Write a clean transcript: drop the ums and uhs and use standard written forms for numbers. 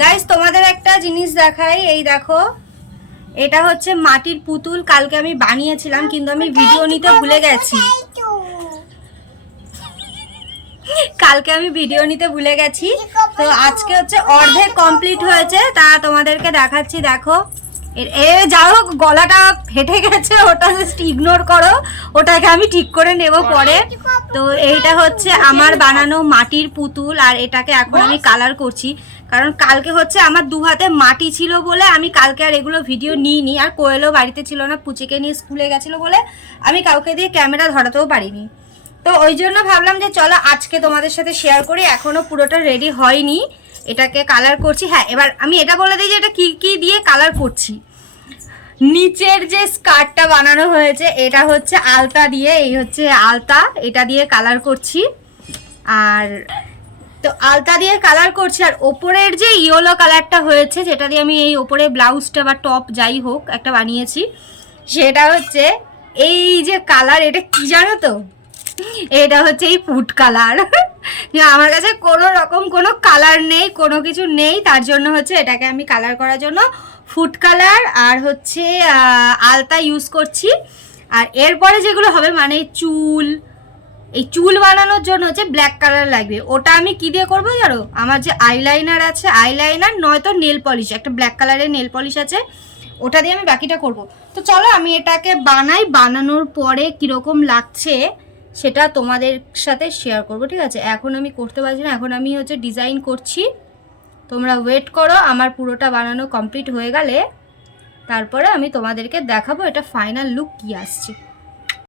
Guys তোমাদের একটা জিনিস দেখাই, এই দেখো এটা হচ্ছে মাটির পুতুল। কালকে আমি বানিয়েছিলাম কিন্তু আমি ভিডিও নিতে ভুলে গেছি। তো আজকে হচ্ছে অর্ধেক কমপ্লিট হয়েছে, তা তোমাদেরকে দেখাচ্ছি। দেখো যাও, গলাটা ফেটে গেছে, ওটা জাস্ট ইগনোর করো, ওটাকে আমি ঠিক করে নেব পরে। তো এইটা হচ্ছে আমার বানানো মাটির পুতুল, আর এটাকে এখন আমি কালার করছি। কারণ কালকে হচ্ছে আমার দু হাতে মাটি ছিল বলে আমি কালকে আর এগুলো ভিডিও নিইনি, আর কোয়েলও বাড়িতে ছিল না, পুচিকে নিয়ে স্কুলে গেছিলো বলে আমি কাউকে দিয়ে ক্যামেরা ধরাতেও পারিনি। তো ওই জন্য ভাবলাম যে চলো আজকে তোমাদের সাথে শেয়ার করি। এখনো পুরোটা রেডি হয়নি, এটাকে কালার করছি। হ্যাঁ, এবার আমি এটা বলে দিই যে এটা কি কি দিয়ে কালার করছি। নিচের যে স্কার্টটা বানানো হয়েছে এটা হচ্ছে আলতা দিয়ে, এই হচ্ছে আলতা, এটা দিয়ে কালার করছি। আর তো আলতা দিয়ে কালার করছি, আর ওপরের যে ইয়েলো কালারটা হয়েছে যেটা দিয়ে আমি এই ওপরে ব্লাউজটা বা টপ যাই হোক একটা বানিয়েছি, সেটা হচ্ছে এই যে কালার, এটা কি জানো তো, এটা হচ্ছে এই ফুড কালার। আমার কাছে কোনো রকম কোনো কালার নেই, কোনো কিছু নেই, তার জন্য হচ্ছে এটাকে আমি কালার করার জন্য ফুড কালার আর হচ্ছে আলতা ইউজ করছি। আর এরপরে যেগুলো হবে মানে চুল, এই চুল বানানোর জন্য হচ্ছে ব্ল্যাক কালার লাগবে। ওটা আমি কি দিয়ে করবো জানো, আমার যে আইলাইনার আছে, আইলাইনার নয়তো নেল পলিশ, একটা ব্ল্যাক কালারের নেল পলিশ আছে, ওটা দিয়ে আমি বাকিটা করব। তো চলো আমি এটাকে বানাই, বানানোর পরে কীরকম লাগছে সেটা তোমাদের সাথে শেয়ার করব, ঠিক আছে? এখন আমি করতে পারছি না, এখন আমি হচ্ছে ডিজাইন করছি, তোমরা ওয়েট করো। আমার পুরোটা বানানো কমপ্লিট হয়ে গেলে তারপরে আমি তোমাদেরকে দেখাবো এটা ফাইনাল লুক কি আসছে।